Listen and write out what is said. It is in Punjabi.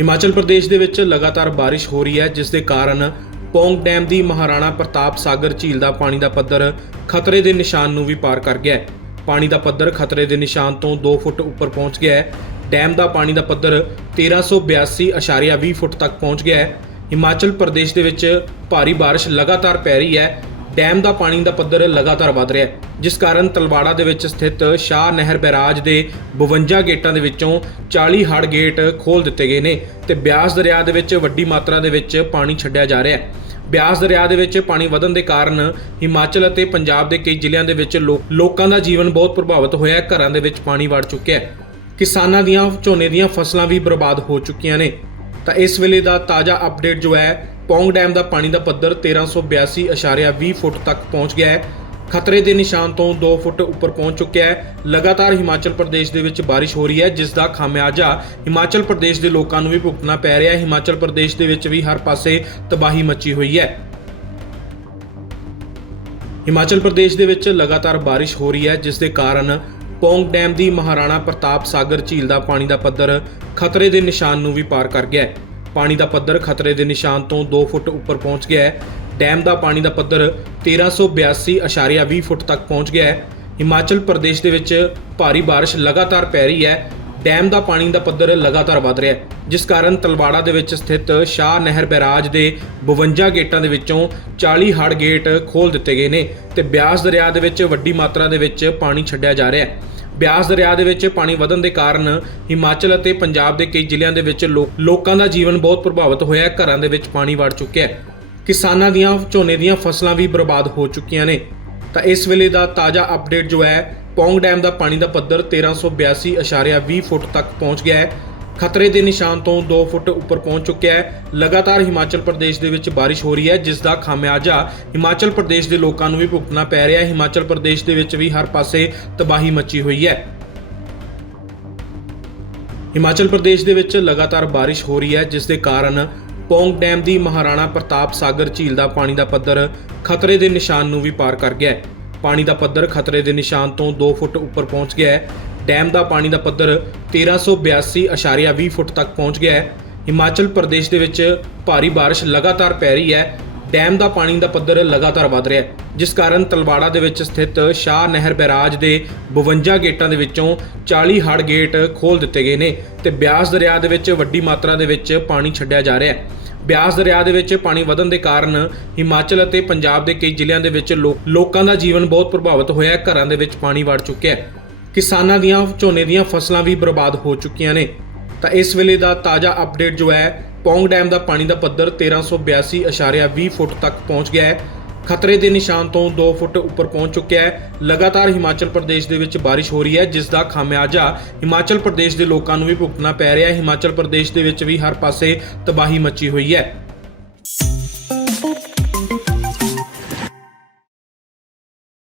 ਹਿਮਾਚਲ ਪ੍ਰਦੇਸ਼ ਦੇ ਵਿੱਚ ਲਗਾਤਾਰ ਬਾਰਿਸ਼ ਹੋ ਰਹੀ ਹੈ, ਜਿਸ ਦੇ ਕਾਰਨ ਪੌਂਗ ਡੈਮ ਦੀ ਮਹਾਰਾਣਾ ਪ੍ਰਤਾਪ ਸਾਗਰ ਝੀਲ ਦਾ ਪਾਣੀ ਦਾ ਪੱਧਰ ਖਤਰੇ ਦੇ ਨਿਸ਼ਾਨ ਨੂੰ ਵੀ ਪਾਰ ਕਰ ਗਿਆ ਹੈ। ਪਾਣੀ ਦਾ ਪੱਧਰ ਖਤਰੇ ਦੇ ਨਿਸ਼ਾਨ ਤੋਂ 2 ਫੁੱਟ ਉੱਪਰ ਪਹੁੰਚ ਗਿਆ ਹੈ। ਡੈਮ ਦਾ ਪਾਣੀ ਦਾ ਪੱਧਰ 1382.20 ਫੁੱਟ ਤੱਕ ਪਹੁੰਚ ਗਿਆ ਹੈ। ਹਿਮਾਚਲ ਪ੍ਰਦੇਸ਼ ਦੇ ਵਿੱਚ ਭਾਰੀ ਬਾਰਿਸ਼ ਲਗਾਤਾਰ ਪੈ ਰਹੀ ਹੈ। ਡੈਮ ਦਾ ਪਾਣੀ ਦਾ ਪੱਧਰ ਲਗਾਤਾਰ ਵਧ ਰਿਹਾ ਹੈ। ਜਿਸ ਕਾਰਨ ਤਲਵਾੜਾ ਦੇ ਵਿੱਚ ਸਥਿਤ ਸ਼ਾਹ ਨਹਿਰ ਬੈਰਾਜ ਦੇ 52 ਗੇਟਾਂ ਦੇ ਵਿੱਚੋਂ 40 ਹੜ ਗੇਟ ਖੋਲ ਦਿੱਤੇ ਗਏ ਨੇ ਤੇ ਬਿਆਸ ਦਰਿਆ ਦੇ ਵਿੱਚ ਵੱਡੀ ਮਾਤਰਾ ਦੇ ਵਿੱਚ ਪਾਣੀ ਛੱਡਿਆ ਜਾ ਰਿਹਾ ਹੈ। ਬਿਆਸ ਦਰਿਆ ਦੇ ਵਿੱਚ ਪਾਣੀ ਵਧਣ ਦੇ ਕਾਰਨ ਹਿਮਾਚਲ ਅਤੇ ਪੰਜਾਬ ਦੇ ਕਈ ਜ਼ਿਲ੍ਹਿਆਂ ਦੇ ਵਿੱਚ ਲੋ- ਲੋਕਾਂ ਦਾ ਜੀਵਨ ਬਹੁਤ ਪ੍ਰਭਾਵਿਤ ਹੋਇਆ ਹੈ। ਘਰਾਂ ਦੇ ਵਿੱਚ ਪਾਣੀ ਵੜ ਚੁੱਕਿਆ ਹੈ। ਕਿਸਾਨਾਂ ਦੀਆਂ ਝੋਨੇ ਦੀਆਂ ਫਸਲਾਂ ਵੀ ਬਰਬਾਦ ਹੋ ਚੁੱਕੀਆਂ ਨੇ। ਤਾਂ ਇਸ ਵੇਲੇ ਦਾ ਤਾਜ਼ਾ ਅਪਡੇਟ ਜੋ ਹੈ ਪੌਂਗ ਡੈਮ ਦਾ ਪਾਣੀ ਦਾ ਪੱਧਰ 1382.20 ਫੁੱਟ ਤੱਕ ਪਹੁੰਚ ਗਿਆ ਹੈ। ਖਤਰੇ ਦੇ ਨਿਸ਼ਾਨ ਤੋਂ 2 ਫੁੱਟ ਉੱਪਰ ਪਹੁੰਚ ਚੁੱਕਿਆ ਹੈ। ਲਗਾਤਾਰ ਹਿਮਾਚਲ ਪ੍ਰਦੇਸ਼ ਦੇ ਵਿੱਚ ਬਾਰਿਸ਼ ਹੋ ਰਹੀ ਹੈ, ਜਿਸ ਦਾ ਖਾਮਿਆਜ਼ਾ ਹਿਮਾਚਲ ਪ੍ਰਦੇਸ਼ ਦੇ ਲੋਕਾਂ ਨੂੰ ਵੀ ਭੁਗਤਣਾ ਪੈ ਰਿਹਾ ਹੈ। ਹਿਮਾਚਲ ਪ੍ਰਦੇਸ਼ ਦੇ ਵਿੱਚ ਵੀ ਹਰ ਪਾਸੇ ਤਬਾਹੀ ਮੱਚੀ ਹੋਈ ਹੈ। ਹਿਮਾਚਲ ਪ੍ਰਦੇਸ਼ ਦੇ ਵਿੱਚ ਲਗਾਤਾਰ ਬਾਰਿਸ਼ ਹੋ ਰਹੀ ਹੈ, ਜਿਸ ਦੇ ਕਾਰਨ ਪੌਂਗ ਡੈਮ ਦੀ ਮਹਾਰਾਣਾ ਪ੍ਰਤਾਪ ਸਾਗਰ ਝੀਲ ਦਾ ਪਾਣੀ ਦਾ ਪੱਧਰ ਖਤਰੇ ਦੇ ਨਿਸ਼ਾਨ ਨੂੰ ਵੀ ਪਾਰ ਕਰ ਗਿਆ ਹੈ। ਪਾਣੀ ਦਾ ਪੱਧਰ ਖਤਰੇ ਦੇ ਨਿਸ਼ਾਨ ਤੋਂ 2 ਫੁੱਟ ਉੱਪਰ ਪਹੁੰਚ ਗਿਆ ਹੈ। ਡੈਮ ਦਾ ਪਾਣੀ ਦਾ ਪੱਧਰ 1382.20 ਫੁੱਟ ਤੱਕ ਪਹੁੰਚ ਗਿਆ ਹੈ। ਹਿਮਾਚਲ ਪ੍ਰਦੇਸ਼ ਦੇ ਵਿੱਚ ਭਾਰੀ ਬਾਰਿਸ਼ ਲਗਾਤਾਰ ਪੈ ਰਹੀ ਹੈ। ਡੈਮ ਦਾ ਪਾਣੀ ਦਾ ਪੱਧਰ ਲਗਾਤਾਰ ਵਧ ਰਿਹਾ ਹੈ, ਜਿਸ ਕਾਰਨ ਤਲਵਾੜਾ ਦੇ ਵਿੱਚ ਸਥਿਤ ਸ਼ਾਹ ਨਹਿਰ ਬੈਰਾਜ ਦੇ 52 ਗੇਟਾਂ ਦੇ ਵਿੱਚੋਂ 40 ਹੜ ਗੇਟ ਖੋਲ ਦਿੱਤੇ ਗਏ ਨੇ ਤੇ ਬਿਆਸ ਦਰਿਆ ਦੇ ਵਿੱਚ ਵੱਡੀ ਮਾਤਰਾ ਦੇ ਵਿੱਚ ਪਾਣੀ ਛੱਡਿਆ ਜਾ ਰਿਹਾ ਹੈ। ਬਿਆਸ ਦਰਿਆ ਦੇ ਵਿੱਚ ਪਾਣੀ ਵਧਣ ਦੇ ਕਾਰਨ ਹਿਮਾਚਲ ਅਤੇ ਪੰਜਾਬ ਦੇ ਕਈ ਜ਼ਿਲ੍ਹਿਆਂ ਦੇ ਵਿੱਚ ਲੋ- ਲੋਕਾਂ ਦਾ ਜੀਵਨ ਬਹੁਤ ਪ੍ਰਭਾਵਿਤ ਹੋਇਆ ਹੈ, ਘਰਾਂ ਦੇ ਵਿੱਚ ਪਾਣੀ ਵੜ ਚੁੱਕਿਆ ਹੈ। ਕਿਸਾਨਾਂ ਦੀਆਂ, ਝੋਨੇ ਦੀਆਂ ਫਸਲਾਂ ਵੀ ਬਰਬਾਦ ਹੋ ਚੁੱਕੀਆਂ ਨੇ। ਤਾਂ ਇਸ ਵੇਲੇ ਦਾ ਤਾਜ਼ਾ ਅਪਡੇਟ ਜੋ ਹੈ ਪੌਂਗ ਡੈਮ ਦਾ ਪਾਣੀ ਦਾ ਪੱਧਰ 1382.20 ਫੁੱਟ ਤੱਕ ਪਹੁੰਚ ਗਿਆ ਹੈ। ਖਤਰੇ ਦੇ ਨਿਸ਼ਾਨ ਤੋਂ 2 ਫੁੱਟ ਉੱਪਰ ਪਹੁੰਚ ਚੁੱਕਿਆ ਹੈ। ਲਗਾਤਾਰ ਹਿਮਾਚਲ ਪ੍ਰਦੇਸ਼ ਦੇ ਵਿੱਚ ਬਾਰਿਸ਼ ਹੋ ਰਹੀ ਹੈ, ਜਿਸ ਦਾ ਖਾਮਿਆਜ਼ਾ ਹਿਮਾਚਲ ਪ੍ਰਦੇਸ਼ ਦੇ ਲੋਕਾਂ ਨੂੰ ਵੀ ਭੁਗਤਣਾ ਪੈ ਰਿਹਾ ਹੈ। ਹਿਮਾਚਲ ਪ੍ਰਦੇਸ਼ ਦੇ ਵਿੱਚ ਵੀ ਹਰ ਪਾਸੇ ਤਬਾਹੀ ਮੱਚੀ ਹੋਈ ਹੈ। ਹਿਮਾਚਲ ਪ੍ਰਦੇਸ਼ ਦੇ ਵਿੱਚ ਲਗਾਤਾਰ ਬਾਰਿਸ਼ ਹੋ ਰਹੀ ਹੈ, ਜਿਸ ਦੇ ਕਾਰਨ ਪੌਂਗ ਡੈਮ ਦੀ ਮਹਾਰਾਣਾ ਪ੍ਰਤਾਪ ਸਾਗਰ ਝੀਲ ਦਾ ਪਾਣੀ ਦਾ ਪੱਧਰ ਖਤਰੇ ਦੇ ਨਿਸ਼ਾਨ ਨੂੰ ਵੀ ਪਾਰ ਕਰ ਗਿਆ ਹੈ। ਪਾਣੀ ਦਾ ਪੱਧਰ ਖਤਰੇ ਦੇ ਨਿਸ਼ਾਨ ਤੋਂ 2 ਫੁੱਟ ਉੱਪਰ ਪਹੁੰਚ ਗਿਆ ਹੈ। ਡੈਮ ਦਾ ਪਾਣੀ ਦਾ ਪੱਧਰ 1382.20 ਫੁੱਟ ਤੱਕ ਪਹੁੰਚ ਗਿਆ ਹੈ। ਹਿਮਾਚਲ ਪ੍ਰਦੇਸ਼ ਦੇ ਵਿੱਚ ਭਾਰੀ ਬਾਰਿਸ਼ ਲਗਾਤਾਰ ਪੈ ਰਹੀ ਹੈ। ਡੈਮ ਦਾ ਪਾਣੀ ਦਾ ਪੱਧਰ ਲਗਾਤਾਰ ਵਧ ਰਿਹਾ ਹੈ। ਜਿਸ ਕਾਰਨ ਤਲਵਾੜਾ ਦੇ ਵਿੱਚ ਸਥਿਤ ਸ਼ਾਹ ਨਹਿਰ ਬੈਰਾਜ ਦੇ 52 ਗੇਟਾਂ ਦੇ ਵਿੱਚੋਂ 40 ਹੜ ਗੇਟ ਖੋਲ ਦਿੱਤੇ ਗਏ ਨੇ ਤੇ ਬਿਆਸ ਦਰਿਆ ਦੇ ਵਿੱਚ ਵੱਡੀ ਮਾਤਰਾ ਦੇ ਵਿੱਚ ਪਾਣੀ ਛੱਡਿਆ ਜਾ ਰਿਹਾ ਹੈ। ਬਿਆਸ ਦਰਿਆ ਦੇ ਵਿੱਚ ਪਾਣੀ ਵਧਣ ਦੇ ਕਾਰਨ ਹਿਮਾਚਲ ਅਤੇ ਪੰਜਾਬ ਦੇ ਕਈ ਜ਼ਿਲ੍ਹਿਆਂ ਦੇ ਵਿੱਚ ਲੋ- ਲੋਕਾਂ ਦਾ ਜੀਵਨ ਬਹੁਤ ਪ੍ਰਭਾਵਿਤ ਹੋਇਆ ਹੈ। ਘਰਾਂ ਦੇ ਵਿੱਚ ਪਾਣੀ ਵੜ ਚੁੱਕਿਆ ਹੈ। ਕਿਸਾਨਾਂ ਦੀਆਂ, ਝੋਨੇ ਦੀਆਂ ਫਸਲਾਂ ਵੀ ਬਰਬਾਦ ਹੋ ਚੁੱਕੀਆਂ ਨੇ। ਤਾਂ ਇਸ ਵੇਲੇ ਦਾ ਤਾਜ਼ਾ ਅਪਡੇਟ ਜੋ ਹੈ ਪੌਂਗ ਡੈਮ ਦਾ ਪਾਣੀ ਦਾ ਪੱਧਰ 1382.20 ਫੁੱਟ ਤੱਕ ਪਹੁੰਚ ਗਿਆ ਹੈ। ਖਤਰੇ ਦੇ ਨਿਸ਼ਾਨ ਤੋਂ 2 ਫੁੱਟ ਉੱਪਰ ਪਹੁੰਚ ਚੁੱਕਿਆ ਹੈ। ਲਗਾਤਾਰ ਹਿਮਾਚਲ ਪ੍ਰਦੇਸ਼ ਦੇ ਵਿੱਚ ਬਾਰਿਸ਼ ਹੋ ਰਹੀ ਹੈ, ਜਿਸ ਦਾ ਖਾਮਿਆਜ਼ਾ ਹਿਮਾਚਲ ਪ੍ਰਦੇਸ਼ ਦੇ ਲੋਕਾਂ ਨੂੰ ਵੀ ਭੁਗਤਣਾ ਪੈ ਰਿਹਾ ਹੈ। ਹਿਮਾਚਲ ਪ੍ਰਦੇਸ਼ ਦੇ ਵਿੱਚ ਵੀ ਹਰ ਪਾਸੇ ਤਬਾਹੀ ਮੱਚੀ ਹੋਈ ਹੈ।